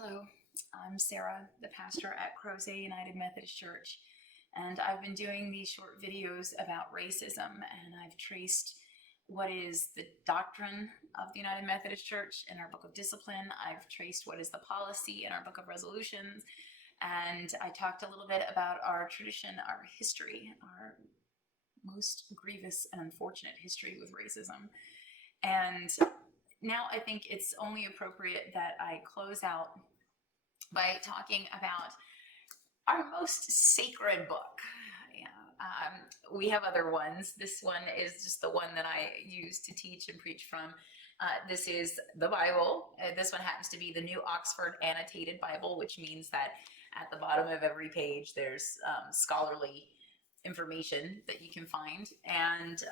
Hello, I'm Sarah, the pastor at Crozet United Methodist Church, and I've been doing these short videos about racism, and I've traced what is the doctrine of the United Methodist Church in our Book of Discipline. I've traced what is the policy in our Book of Resolutions, and I talked a little bit about our tradition, our history, our most grievous and unfortunate history with racism. And now I think it's only appropriate that I close out by talking about our most sacred book. We have other ones. This one is just the one that I use to teach and preach from. This is the Bible. This one happens to be the New Oxford Annotated Bible, which means that at the bottom of every page there's scholarly information that you can find. And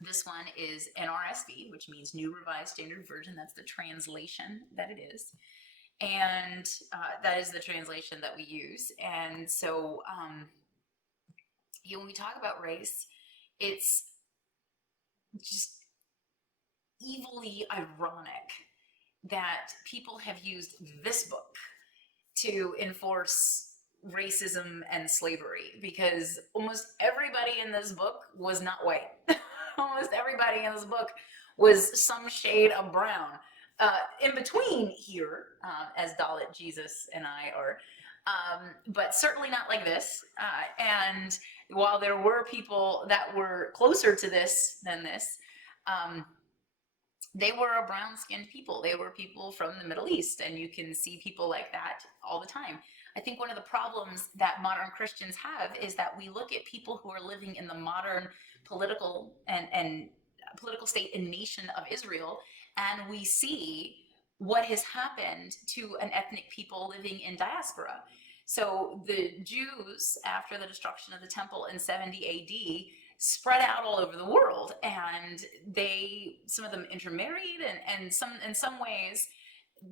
this one is NRSV, which means New Revised Standard Version. That's the translation that it is. And that is the translation that we use. And so when we talk about race, it's just evilly ironic that people have used this book to enforce racism and slavery, because almost everybody in this book was not white. Almost everybody in this book was some shade of brown. In between here, as Dalit, Jesus, and I are, but certainly not like this. And while there were people that were closer to this than this, they were a brown-skinned people. They were people from the Middle East, and you can see people like that all the time. I think one of the problems that modern Christians have is that we look at people who are living in the modern political and political state and nation of Israel, and we see what has happened to an ethnic people living in diaspora. So the Jews, after the destruction of the temple in 70 AD, spread out all over the world, and some of them intermarried, and in some ways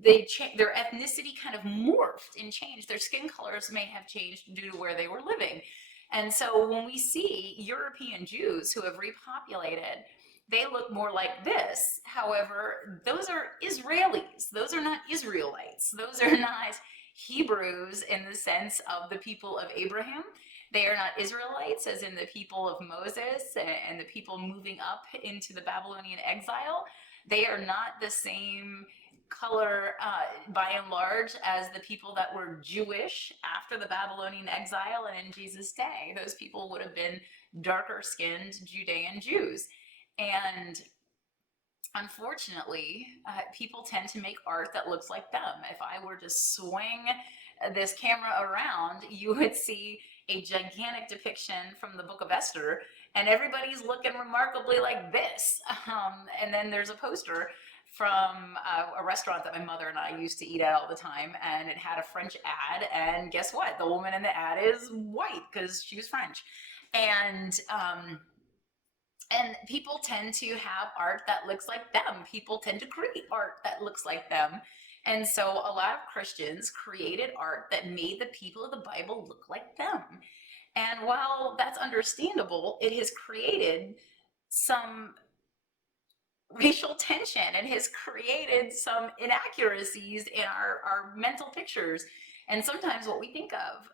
their ethnicity kind of morphed and changed. Their skin colors may have changed due to where they were living. And so when we see European Jews who have repopulated, they look more like this. However, those are Israelis. Those are not Israelites. Those are not Hebrews in the sense of the people of Abraham. They are not Israelites, as in the people of Moses and the people moving up into the Babylonian exile. They are not the same color, by and large, as the people that were Jewish after the Babylonian exile and in Jesus' day. Those people would have been darker skinned Judean Jews. And unfortunately, people tend to make art that looks like them. If I were to swing this camera around, you would see a gigantic depiction from the Book of Esther, and everybody's looking remarkably like this. And then there's a poster from a restaurant that my mother and I used to eat at all the time, and it had a French ad, and guess what? The woman in the ad is white because she was French. And people tend to have art that looks like them. People tend to create art that looks like them. And so a lot of Christians created art that made the people of the Bible look like them. And while that's understandable, it has created some racial tension and has created some inaccuracies in our mental pictures. And sometimes what we think of,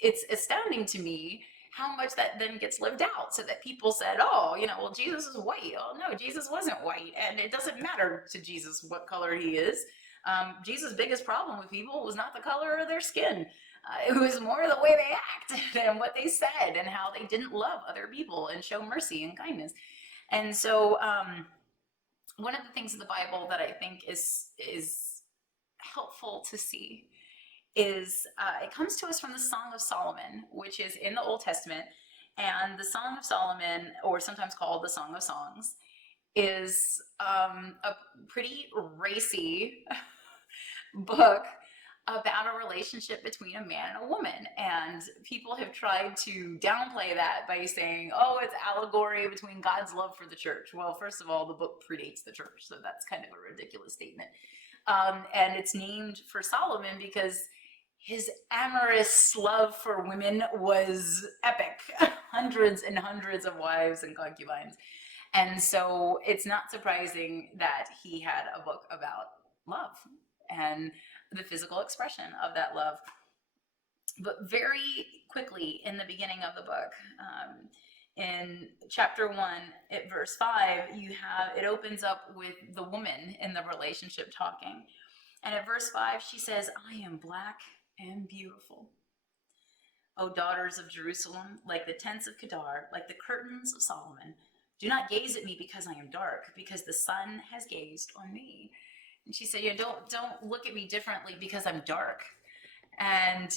it's astounding to me how much that then gets lived out, so that people said, oh, well, Jesus is white. Oh, no, Jesus wasn't white. And it doesn't matter to Jesus what color he is. Jesus' biggest problem with people was not the color of their skin. It was more the way they acted and what they said and how they didn't love other people and show mercy and kindness. And so one of the things in the Bible that I think is helpful to see is it comes to us from the Song of Solomon, which is in the Old Testament. And the Song of Solomon, or sometimes called the Song of Songs, is a pretty racy book about a relationship between a man and a woman. And people have tried to downplay that by saying, oh, it's allegory between God's love for the church. Well, first of all, the book predates the church, so that's kind of a ridiculous statement. And it's named for Solomon because his amorous love for women was epic. Hundreds and hundreds of wives and concubines. And so it's not surprising that he had a book about love and the physical expression of that love. But very quickly in the beginning of the book, in chapter 1, at verse 5, it opens up with the woman in the relationship talking. And at verse 5, she says, I am black and beautiful. O daughters of Jerusalem, like the tents of Kedar, like the curtains of Solomon, do not gaze at me because I am dark, because the sun has gazed on me. And she said, don't look at me differently because I'm dark. And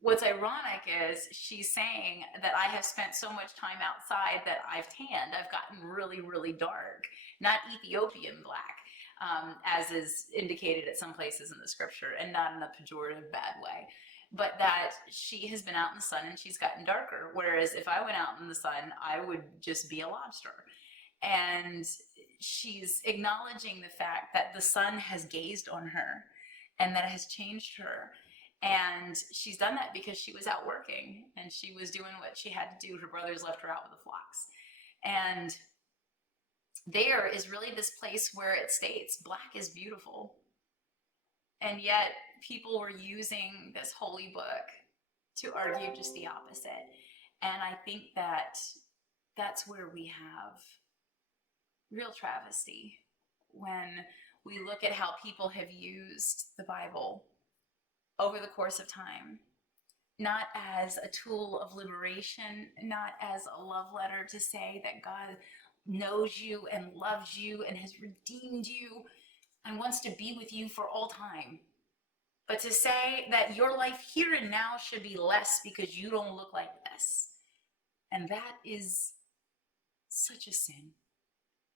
what's ironic is she's saying that I have spent so much time outside that I've tanned. I've gotten really, really dark, not Ethiopian black, as is indicated at some places in the scripture, and not in a pejorative bad way, but that she has been out in the sun and she's gotten darker. Whereas if I went out in the sun, I would just be a lobster. And she's acknowledging the fact that the sun has gazed on her and that it has changed her. And she's done that because she was out working and she was doing what she had to do. Her brothers left her out with the flocks. And there is really this place where it states black is beautiful. And yet people were using this holy book to argue just the opposite. And I think that that's where we have real travesty when we look at how people have used the Bible over the course of time, not as a tool of liberation, not as a love letter to say that God knows you and loves you and has redeemed you and wants to be with you for all time, but to say that your life here and now should be less because you don't look like this. And that is such a sin.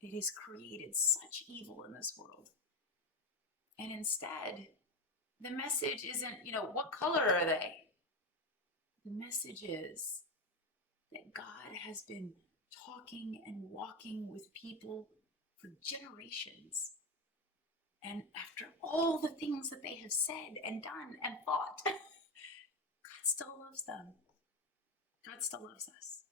It has created such evil in this world. And instead, the message isn't, what color are they? The message is that God has been talking and walking with people for generations. And after all the things that they have said and done and thought, God still loves them. God still loves us.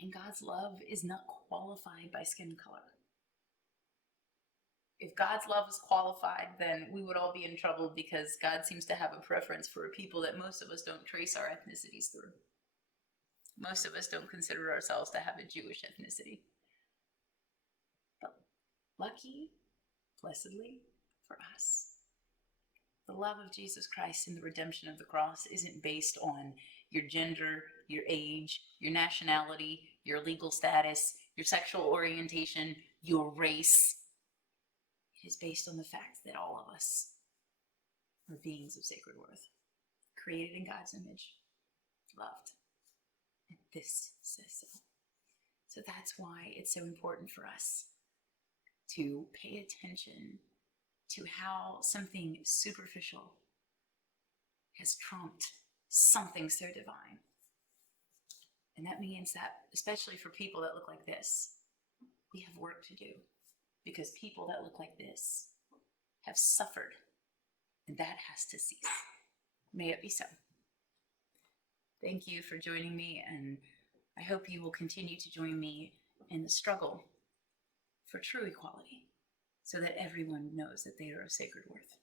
And God's love is not qualified by skin color. If God's love was qualified, then we would all be in trouble because God seems to have a preference for a people that most of us don't trace our ethnicities through. Most of us don't consider ourselves to have a Jewish ethnicity. But lucky, blessedly for us, the love of Jesus Christ and the redemption of the cross isn't based on your gender, your age, your nationality, your legal status, your sexual orientation, your race. It is based on the fact that all of us are beings of sacred worth, created in God's image, loved. And this says so. So that's why it's so important for us to pay attention to how something superficial has trumped something so divine. And that means that, especially for people that look like this, we have work to do, because people that look like this have suffered, and that has to cease. May it be so. Thank you for joining me, and I hope you will continue to join me in the struggle for true equality, so that everyone knows that they are of sacred worth.